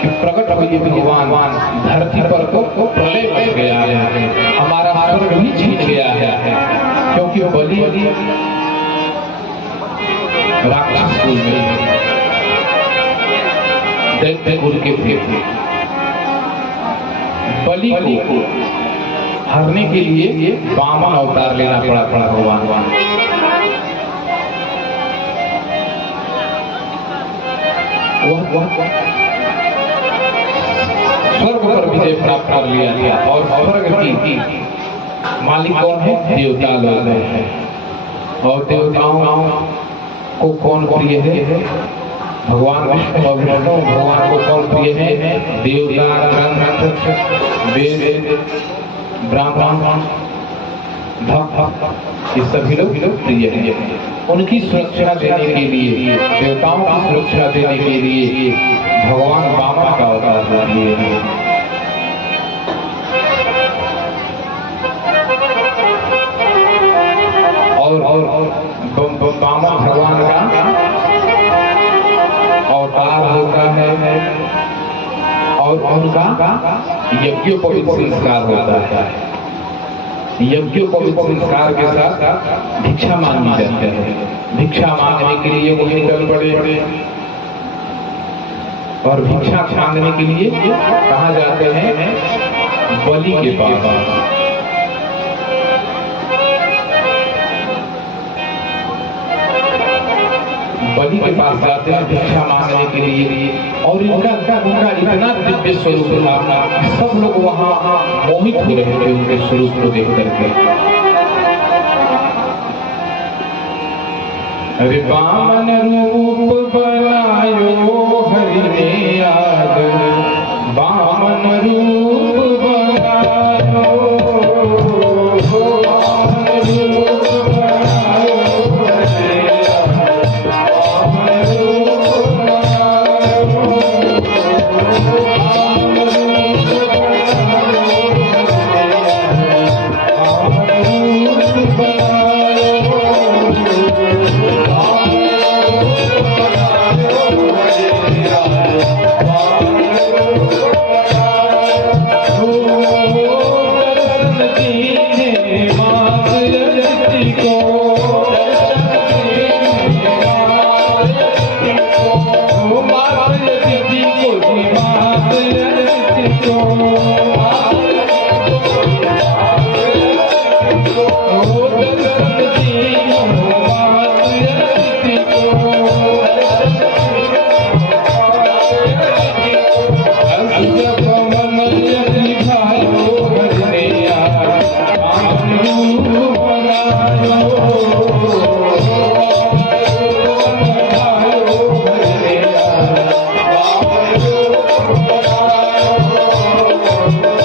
कि प्रकट हुए भगवान धरती पर तो प्रलय मच गया है, हमारा स्वर्ग भी छीन गया है, क्योंकि बलि राक्षस कुल में दैत्य कुल के थे। बलि को हरने के लिए वामन अवतार लेना पड़ा भगवान। स्वर्ग पर विजय प्राप्त कर लिया और स्वर्ग की मालिक कौन है? देवता लोग हैं। और देवताओं को कौन प्रिय है? भगवान विष्णु और विष्णु भगवान को कौन प्रिय है? देवता, वेद, ब्राह्मण, भक्त, ये सभी लोग प्रिय हैं। उनकी सुरक्षा देने के लिए, देवताओं की सुरक्षा देने के लिए भगवान वामन का अवतार लिए हैं। और वामन भगवान का अवतार होता है और उनका यज्ञोपवीत संस्कार होता है। यज्ञोपवीत संस्कार के साथ भिक्षा मांगी जाती है। भिक्षा मांगने के लिए वो निकल पड़े और भिक्षा मांगने के लिए कहाँ जाते हैं? बलि के पास। बलि के पास जाते हैं भिक्षा मांगने के लिए। और उनका इतना दिव्य स्वरूप था, सब लोग वहाँ मोहित हो रहे थे उनके स्वरूप को देख करके। अरे वामन रूप बनायो हरि ने आज, वामन रूप बनायो, वामन रूप बनायो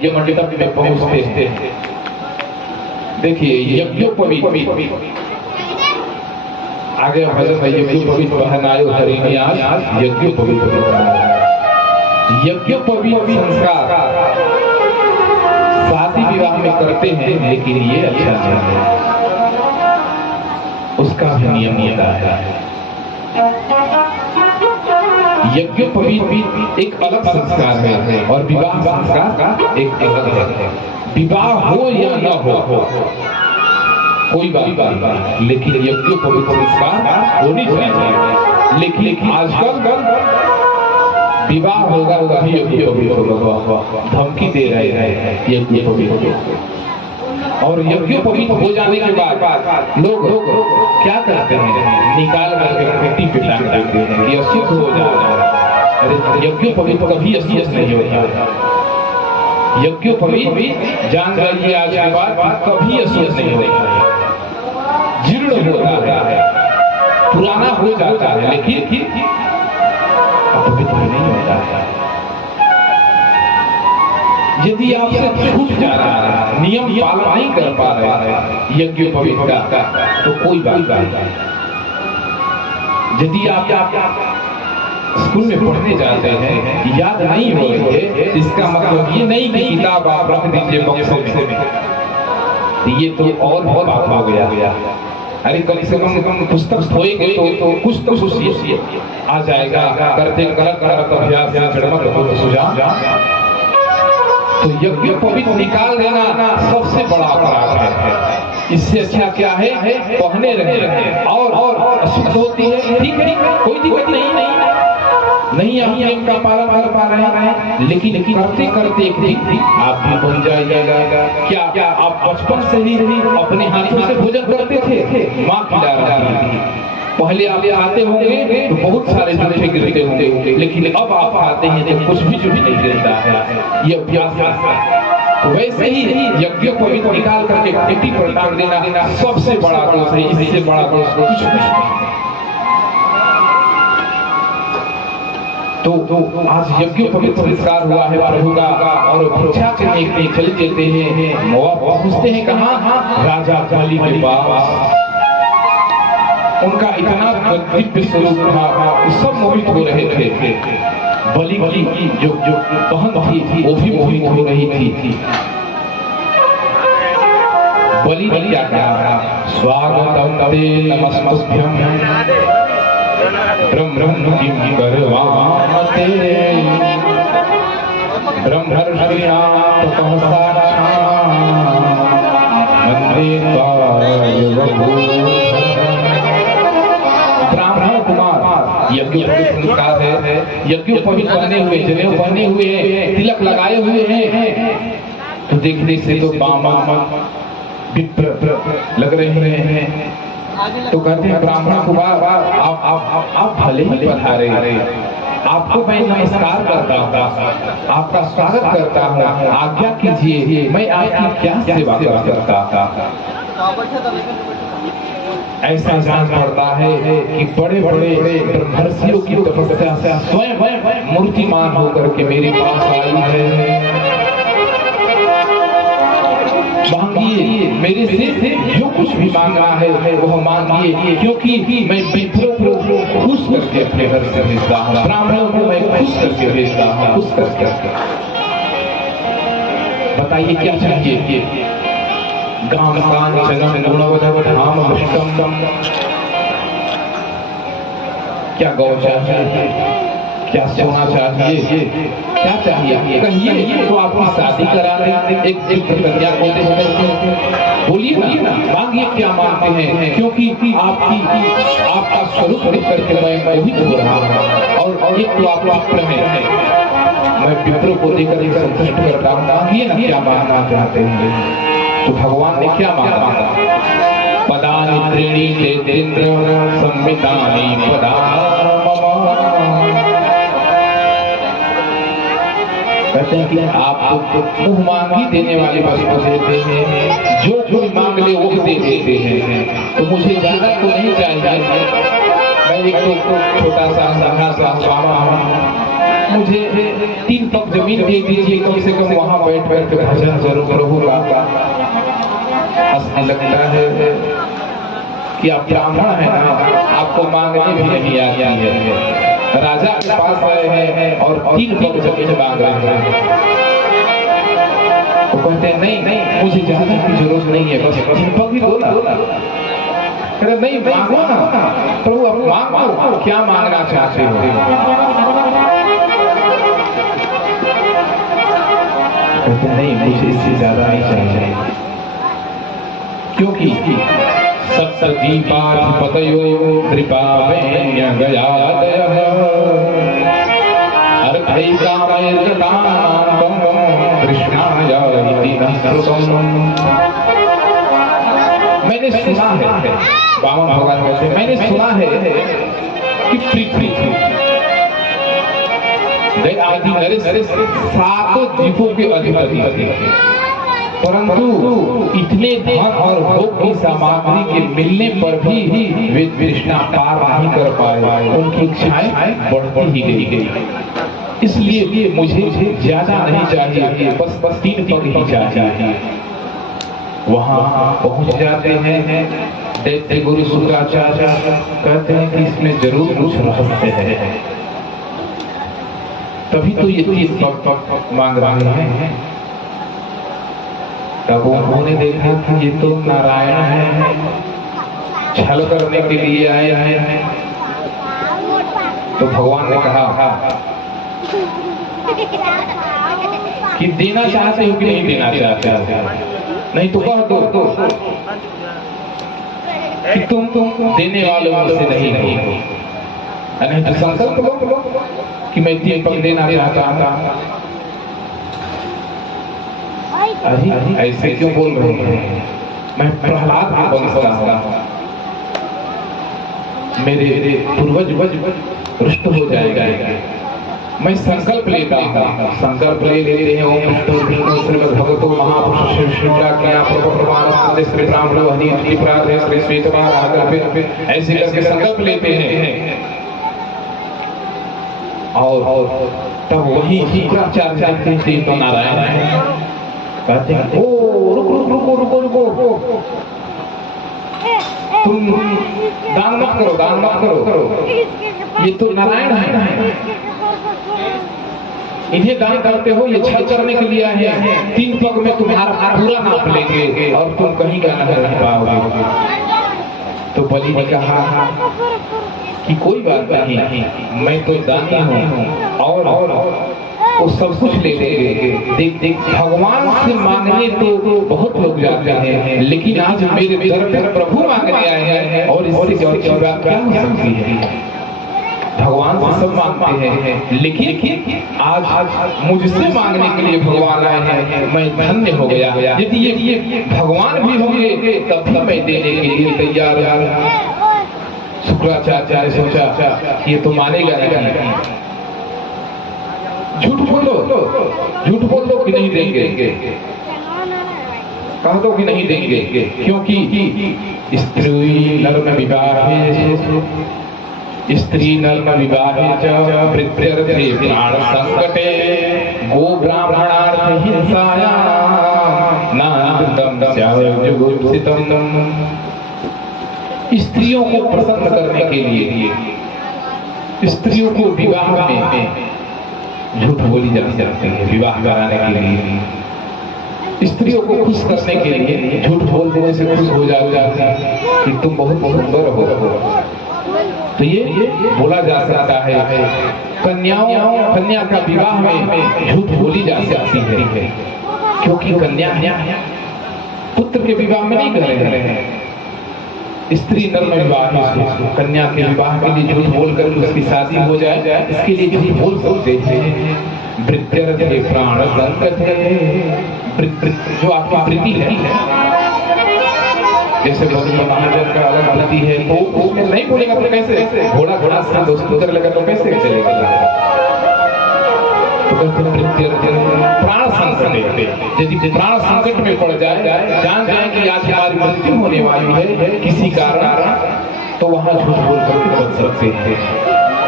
यज्ञ मंडप में पहुंचते हैं। देखिए यज्ञोपवीत आगे भजन यज्ञोपवीत पहनायो धरेंगे आज यज्ञोपवीत संस्कार शादी विवाह में करते हैं, लेकिन ये अच्छा नहीं है, उसका भी नियम होता है। यज्ञोपवीत एक अलग संस्कार है और विवाह संस्कार का एक अलग है। विवाह हो या न हो कोई बात नहीं, लेकिन यज्ञोपवीत संस्कार होनी चाहिए। लेकिन आजकल विवाह होगा तभी यज्ञोपवीत होगा, धमकी दे रहे हैं यज्ञोपवीत। और यज्ञोपवीत हो जाने के बाद लोग क्या करते हैं, निकाल करके मिट्टी पे टांग देते हैं कि अशुद्ध हो जाए। अरे यज्ञोपवीत कभी अशुद्ध नहीं होता। यज्ञोपवीत जान जाइए आज के बाद कभी अशुद्ध नहीं होता, जीर्ण होता है, पुराना हो जाता है, लेकिन अपवित्र नहीं होता है। यदि आपसे छूट जा रहा है, नियम पालन नहीं कर पा रहे यज्ञोपवीत का, तो कोई बात नहीं। यदि आप स्कूल में पढ़ने जाते हैं, याद नहीं हो रही है, इसका मतलब ये नहीं कि किताब आप रख दीजिए बक्से में, ये तो और बहुत बात हो गया। अरे कम से कम पुस्तक धोएंगे तो कुछ तो सोचिए आ जाएगा। करते गलत अभ्यास जड़मत हो तो सुझाव। तो यज्ञोपवीत निकाल देना सबसे बड़ा अपराध है। इससे अच्छा क्या है, पहने रहे और अशुद्ध होती है, ठीक है, कोई दिक्कत नहीं आप नियम का पालन कर पा रहे हैं, लेकिन करते करते एक दिन आप भी बन जाइएगा। क्या आप बचपन से ही अपने हाथों से भोजन करते थे, माँ खिला रही थी, पहले आप आते होंगे तो बहुत सारे जूठे गिरते होंगे, लेकिन अब आप आते हैं तो कुछ भी जूठ नहीं गिरता है। ये अभ्यास है। तो वैसे ही यज्ञोपवीत निकाल करके मिट्टी पर टांग देना सबसे बड़ा दोष है, इससे बड़ा दोष कुछ नहीं। तो आज यज्ञोपवीत संस्कार हुआ है प्रभु का, और भिक्षा करने के लिए चले जाते हैं। पहुंचते हैं कहाँ, राजा बलि के पास। उनका इतना दिव्य स्वरूप था कि सब मोहित हो रहे थे। बलि की जो बहन थी वो भी मोहित हो रही थी। बलि ने क्या कहा, स्वागतम ते नमस्तुभ्यं ब्रह्म किं करवाते ब्रह्मर्षिणा ततः साक्षात् वन्दे ब्राह्मण कुमार। यज्ञोपवीत संस्कार है, यज्ञोपवीत बने हुए, जनेऊ बने हुए हैं, तिलक लगाए हुए हैं, तो देखने से तो बामा विप्र लग रहे हैं। तो कहते हैं ब्राह्मण कुमार आप भले ही पधारे, आपको मैं नमस्कार करता हूँ, आपका स्वागत करता हूँ, आज्ञा कीजिए मैं आपकी क्या सेवा कर सकता था। ऐसा जान पड़ता है कि बड़े बड़े ब्रह्मर्षियों की तपस्या से स्वयं मूर्तिमान होकर के मेरे पास आई है। मांगिए मेरे से जो कुछ भी मांगना है वह मांगिए, क्योंकि मैं विप्रों को खुश करके अपने घर से भेजता हूँ, ब्राह्मणों को मैं खुश करके भेजता हूँ, खुश करके। बताइए क्या चाहिए, ग्राम कांचनम गुणवधाम विष्टम, क्या गौ चाहिए, क्या सोना चाहिए, क्या चाहिए, कहिए तो आपकी शादी करा दें, एक कन्या को दे दें। बोलिए ना, मांगिए क्या मांगते हैं, क्योंकि आपका स्वरूप देख करके मैं मोहित हो रहा हूँ। और एक तो आप विप्र हैं, मैं विप्र को देकर संतुष्ट करता हूँ। मांगिए ना क्या मांगना चाहते हैं। तो भगवान ने क्या मांगा, पदानि त्रीणि तेन्द्र संवितानि पदा। कहते हैं कि आप मुँह मांगी देने वाले वस्तु देते हैं, जो मांग ले वो दे देते हैं। तो मुझे ज्यादा तो नहीं चाहिए, मैं एक तो छोटा सा बाबा हूँ, मुझे 3 पग जमीन दे दीजिए, कम से कम वहां बैठ कर के भजन जरूर रहूंगा। हंसने लगता है कि आप ब्राह्मण है ना, आपको मांगने भी नहीं आती है। राजा के पास आए हैं और 3 पग जमीन मांग रहे हैं। वो कहते हैं नहीं, मुझे ज्यादा की जरूरत नहीं है, बस 3 पग ही दो ना। नहीं मांगो ना प्रभु, अब मांगो, क्या मांगना चाहते हो? कहते नहीं, मुझे इससे ज्यादा नहीं चाहिए, क्योंकि सप्तदीपाधिपतयो कृपावेन गयादयः अर्थैकामैर्गतानां कृष्णाय इति न श्रुतम्। मैंने सुना है, बामन भगवान कहते हैं, मैंने सुना है कि पृथ्वी आदि नरेश 7 द्वीपों के अधिपति हैं, परंतु इतने धन और भोग की सामग्री के मिलने पर भी वे तृष्णा पार नहीं कर पाए, उनकी इच्छाएं बढ़ती ही गई। इसलिए मुझे ज्यादा नहीं चाहिए, बस 3 पग ही चाहिए। वहां पहुंच जाते हैं, दैत्य गुरु शुक्राचार्य कहते हैं कि इसमें जरूर कुछ रहस्य है, तभी तो ये 3 पग मांग रहे हैं। तब उन्होंने देखा कि ये तो नारायण है, छल करने के लिए आए हैं। तो भगवान ने कहा कि देना चाहते हो कि नहीं देना चाहते हो? नहीं तो कह दो कि तुम देने वालों में से नहीं हो, नहीं तो संकल्प लो कि मैं 3 पग देना चाहता हूं। अरे ऐसे क्यों बोल रहे हैं? मैं प्रहलाद का वंश का हूं, मेरे पूर्वज रुष्ट हो जाएगा। मैं संकल्प लेता हूं, संकल्प ले लेते हैं। ओम श्रीमद् भगवतो महापुरुष श्री श्रीमद् प्रभु श्री ब्राह्मण हरि प्रार्थना श्री श्वेतवार ऐसे करके संकल्प लेते हैं। और तब वही शुक्राचार्य कहते हैं तो नारायण कहते हैं, ओ रुको, तुम दान मत करो, ये तो नारायण है, इन्हें दान करते हो, ये छल करने के लिए आए हैं। 3 पग में तुम्हारा पूरा नाप लेंगे और तुम कहीं का न रह पाओगे। तो बलि ने कहा कि कोई बात नहीं, मैं तो दानी हूँ और वो सब कुछ ले लेंगे। देख भगवान से मांगने तो बहुत लोग जाते हैं, लेकिन आज मेरे दर पर प्रभु मांगने आए हैं और इससे अच्छी बात क्या हो सकती है? भगवान से सब मांगते हैं, लेकिन आज मुझसे मांगने के लिए भगवान आए हैं, मैं धन्य हो गया। यदि ये भगवान भी होंगे तब मैं देने के लिए तैयार हूं। शुक्राचार्य ने सोचा ये तो मानेगा नहीं, झूठ बोल दो कि नहीं देंगे, कह दो कि नहीं देंगे, क्योंकि स्त्री नर विवाह स्त्री नर विवाहे च प्रीत्यर्थे प्राण संकटे गो ब्राह्मणार्थ हिंसाया नानंदम स्याजुगुप्सितम। स्त्रियों को प्रसन्न करने के लिए स्त्रियों को विवाह में झूठ बोली जा सकती है, विवाह कराने के लिए स्त्रियों को खुश करने के लिए झूठ बोल देने से खुश हो जाता है कि तुम बहुत सुंदर हो। तो ये बोला जा सकता है। कन्या का विवाह में झूठ बोली जा सकती है, क्योंकि कन्या पुत्र के विवाह में नहीं कर रहे हैं। स्त्री नर में विवाह, कन्या के विवाह के लिए झूठ बोलकर उसकी शादी हो जाए, इसके लिए झूठ बोल सकते हैं। वृत्त्यर्थे प्राण संकटे, जो आपकी प्रीति है, जैसे महाजन का अलग अलग है, तो उसमें नहीं बोलेगा तो कैसे? घोड़ा से दोस्त उतर लगा तो कैसे चलेगा? प्राण संकट, यदि प्राण संकट में पड़ जाए, जान जाए कि आज हमारी मृत्यु होने वाली है किसी कारण, तो वहां झूठ बोल करके बच सकते हैं।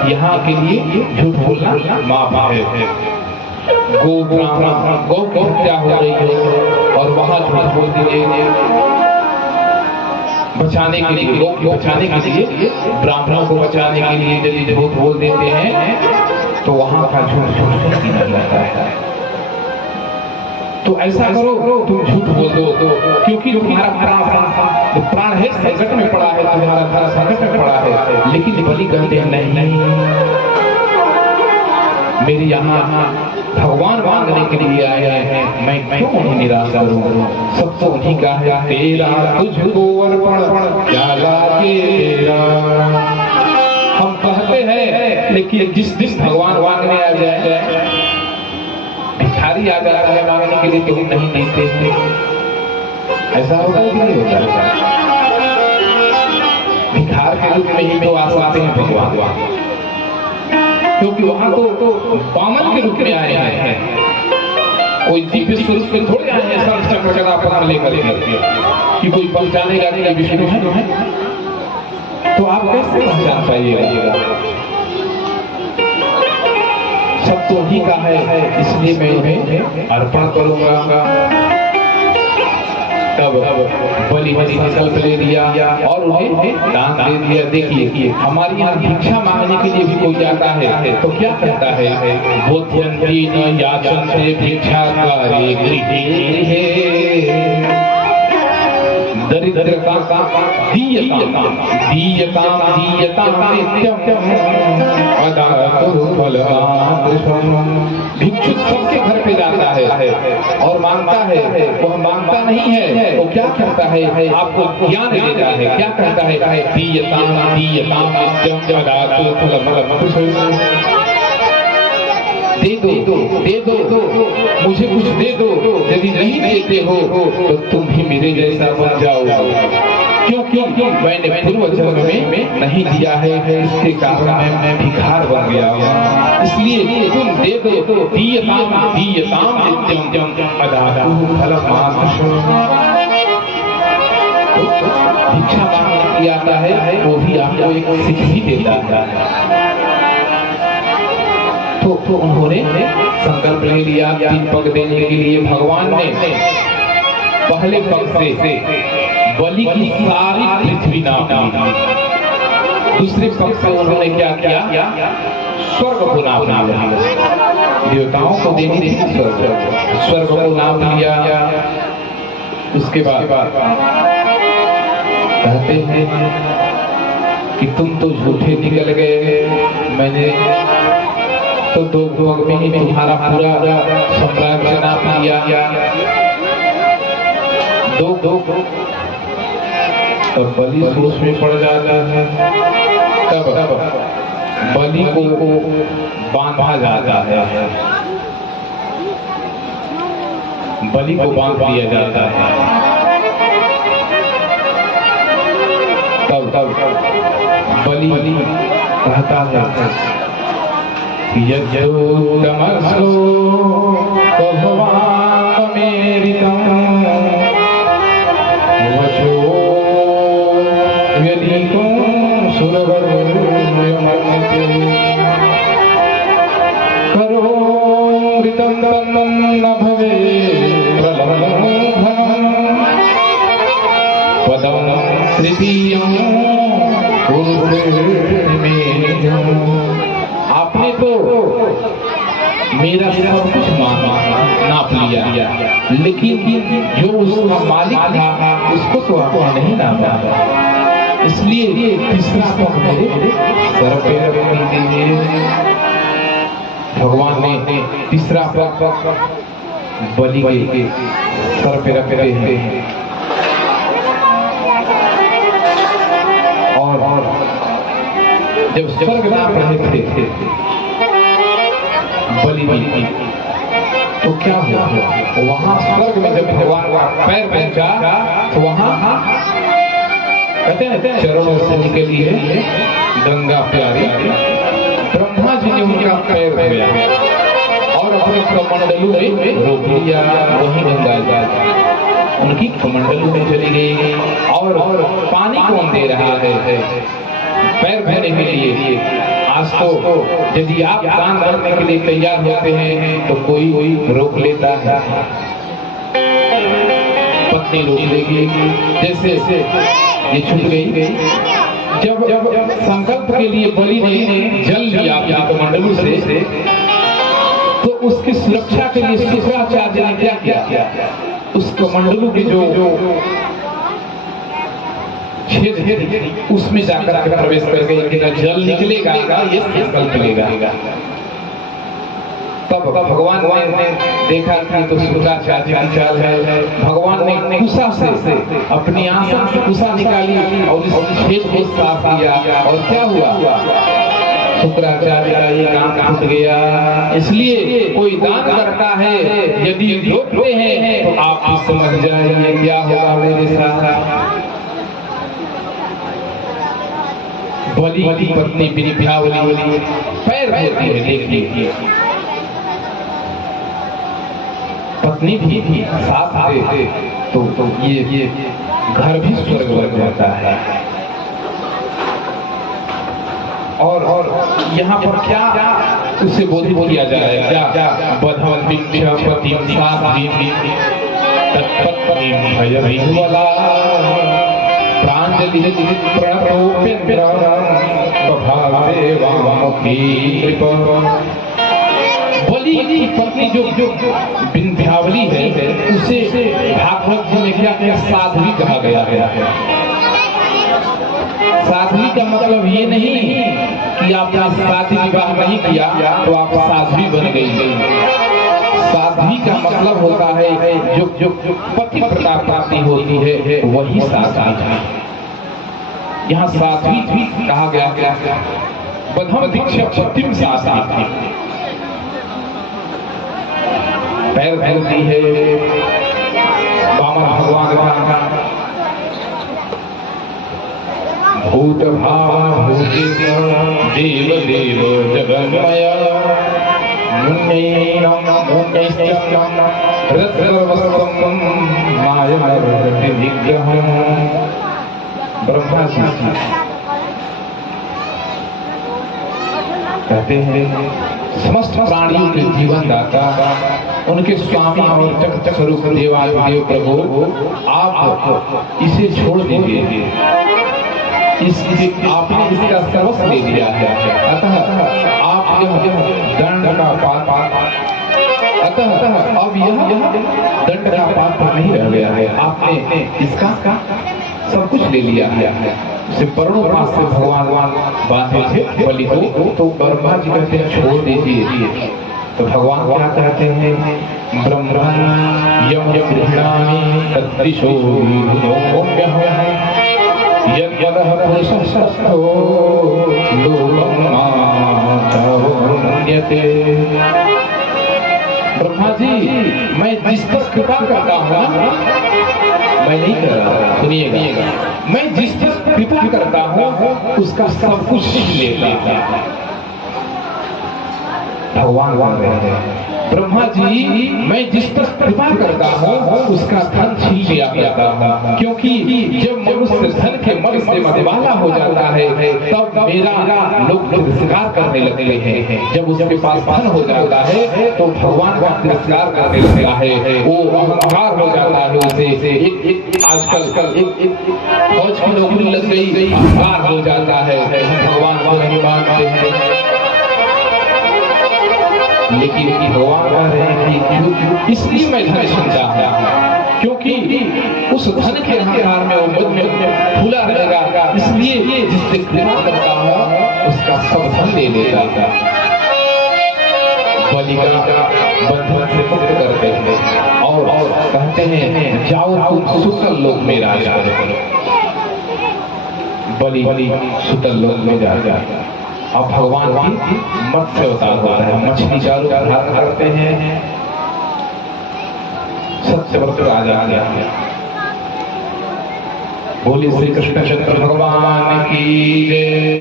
यहाँ के लिए झूठ बोलना माफ है। गो ब्राह्मण गौ को हत्या हो रही है और वहां झूठ बोल दीजिए बचाने के लिए, गौ को बचाने के लिए, ब्राह्मणों को बचाने के लिए यदि झूठ बोल देते हैं तो वहां का झूठ झूठ गिना जाता है। तो ऐसा करो, तुम झूठ बोल दो तो, क्योंकि तुम्हारा प्राण है संकट में पड़ा है, तुम्हारा घर संकट में पड़ा है। लेकिन बलि कहते हैं नहीं, मेरे यहाँ भगवान मांगने के लिए आए हैं, मैं क्यों उन्हें निराश करूं? सब तो उन्हीं का है। तेरा तुझको अर्पण क्या लागे तेरा, हम कहते हैं लेकिन जिस दिन भगवान मांगने आ जाए, भिखारी आ जाता है मांगने के लिए तो हम नहीं देते। ऐसा होता है कि नहीं होता? भिखार के रूप में ही तो आ सकते हैं भगवान, क्योंकि वहां तो बामन के रूप में आए हैं, कोई दिव्य स्वरूप में थोड़े आए हैं सब लेकर कि कोई पहचानेगा कि विष्णु है। तो आप कैसे पहचान पाइएगा? सब तो ही का है, इसलिए मैं उन्हें अर्पण करूंगा। तब बलि संकल्प ले लिया और उन्हें दान दे दिया। देखिए हमारे यहाँ भिक्षा मांगने के लिए भी कोई जाता है तो क्या कहता है? भोजन्ति न याचन्ते भिक्षा करे गृहे दरिद्रता दीयताम दीयताम दीयताम नित्यम अदातु फलवान। भिक्षुक सबके घर पे जाता है और मांगता है, वह मांगता नहीं है तो क्या कहता है? आपको ज्ञान देता है। क्या कहता है? दीयताम दीयताम नित्यम अदातु फलवान। दे दो, मुझे कुछ दे दो। यदि नहीं देते हो तो तुम भी मेरे जैसा बन जाओ। क्यों मैंने पूर्व जन्म में नहीं दिया है, इसके कारण मैं भिखार बन गया हूँ। इसलिए तुम दे दो। दीयताम दीयताम नित्यम अदातु फलवान। भिक्षा मांगने की आता है वो भी आपको एक सीख भी देता है। तो उन्होंने संकल्प ले लिया 3 पग देने के लिए। भगवान ने पहले पग से बलि की सारी पृथ्वी नापी, दूसरे पग से उन्होंने क्या किया? स्वर्ग को नाप लिया। देवताओं को देनी थी स्वर्ग को नाप लिया। उसके बाद कहते हैं कि तुम तो झूठे निकल गए, मैंने तो 2 पग में ही तुम्हारा पूरा साम्राज्य नाप लिया। 2 तब बलि सोच में पड़ जाता है। तब बलि को बांधा जाता है, बलि को बांध दिया जाता है। तब बलि कहता है यज्ञोत्तमस्सो भवाममेरितं वचो व्यधितो सुरवरमन्यते करोमृतं तन्नं न भवेत् प्रलम्बनं पदं तृतीयं पुरुषेण। आपने तो मेरा सब कुछ नाप लिया, लेकिन जो उसका मालिक था उसको तो आपने नहीं नापा। इसलिए तीसरा पग मेरे सर पे रख दीजिए। भगवान ने तीसरा पग बलि के सर पे रखते हैं और जब स्वर्ग नाप रहे थे बलि तो क्या हुआ? वहां स्वर्ग में जब भगवान का पैर पहुंचा तो वहां कहते हैं चरणों से निकली है गंगा प्यारी। ब्रह्मा जी ने उनका पैर पकड़ा और अपने कमंडलू में रोक लिया। वही गंगा उनकी कमंडलू में चली गई और पानी कौन दे रहा है? पैर धोने के लिए आज तो यदि आप दान करने के लिए तैयार होते हैं तो कोई रोक लेता है, पत्नी रोक लेगी, जैसे ये छूट गई। जब संकल्प के लिए बलि ने जल लिया अपने कमंडलू से, तो उसकी सुरक्षा के लिए शुक्राचार्य ने क्या किया, उस कमंडलू के जो छेद है उसमें जाकर के प्रवेश करके कि न जल निकलेगा ये संकल्प लेगा। तब भगवान ने देखा कि तो शुक्राचार्य की चाल है। भगवान ने कुशा से अपनी आसन की कुशा निकाली और इस छेद को साफ किया, और क्या हुआ, शुक्राचार्य का ये काम टूट गया। इसलिए कोई दान करता है यदि रोकते हैं तो आप समझ जाइए क्या होगा मेरे साथ। बलि की पत्नी विंध्यावली पैर धोती है, देखिए पत्नी भी साथ दे तो ये घर भी स्वर्ग बन जाता है। और यहाँ पर क्या उससे बोधित किया जा रहा है, क्या बधम भिक्षापति साध्वी तत्पत्नी भयविह्वला प्रांजलि प्रणतोपेन्द्र प्रभाते वाममुखी कृपा। बलि की पत्नी जो विंध्यावली है उसे भागवत जी में क्या साध्वी कहा गया है। साध्वी का मतलब ये नहीं कि आपने शादी विवाह नहीं किया तो आप साध्वी बन गई। साध्वी का मतलब होता है जो पति प्रकार प्राप्ति होती है वही साध्वी है। यहाँ साध्वी भी कहा गया बधम भिक्षापतिम साध्वी, पैर धरती है वामन भगवान का। भूत भाव देव देव जगन्मय मुन्नैनं मुन्नैश्चम रत्नवस्त्रं मायामृति विग्रहं। ब्रह्मा जी कहते हैं समस्त प्राणियों के जीवन दाता उनके स्वामी और जगत स्वरूप देवादिदेव प्रभु आप इसे छोड़ दीजिए, आपने इसका सर्वस्व ले लिया है, अतः आप यह दंड का पात्र, अतः अब यह दंड का पात्र नहीं रह गया है, आपने इसका सब कुछ ले लिया है। बरनों पास से भगवान बांधे थे बलि को, तो ब्रह्मा जी कहते हैं छोड़ दीजिए। तो भगवान क्या कहते हैं, ब्रह्मण यम गृह्णामि तद्दिशो विधुनोम्यः यद्यदः पुरुषस्थो लोकं माचावरुण्यते। ब्रह्मा जी मैं जिस पर कृपा करता हूँ, मैं नहीं कर रहा, सुनिएगा, मैं जिस पर कृपा करता हूँ उसका सब कुछ लेता है। भगवान बोल रहे हैं ब्रह्मा जी मैं जिस पर कृपा करता हूँ उसका धन छीन लिया करता हूँ, क्योंकि जब मनुष्य धन के मद से मतवाला हो जाता है तब मेरा लोग तिरस्कार करने लगते हैं। जब उसके पास धन हो जाता है तो भगवान का तिरस्कार करने लगता है, वो अहंकार हो जाता है उसे। आजकल फौज की नौकरी लग गई, अहंकार हो जाता है, भगवान को नहीं मानते हैं। लेकिन भगवान कह रहे हैं कि इसलिए मैं धन छीनता हूं क्योंकि उस धन के अहंकार में वो मुझ में फूला रहेगा, इसलिए जिससे कृपा करता हूं उसका सब धन ले लेता था। बलि का बंधन से मुक्त करते हैं और कहते हैं जाओ तुम सुतल लोक में राज करो। बलि सुतल लोक में जा जाता। अब भगवान की मत्स्य अवतार होता है, मछली चारों धारण करते हैं, सत्यव्रत राजा आ गया। बोले श्री कृष्ण चंद्र भगवान की जय।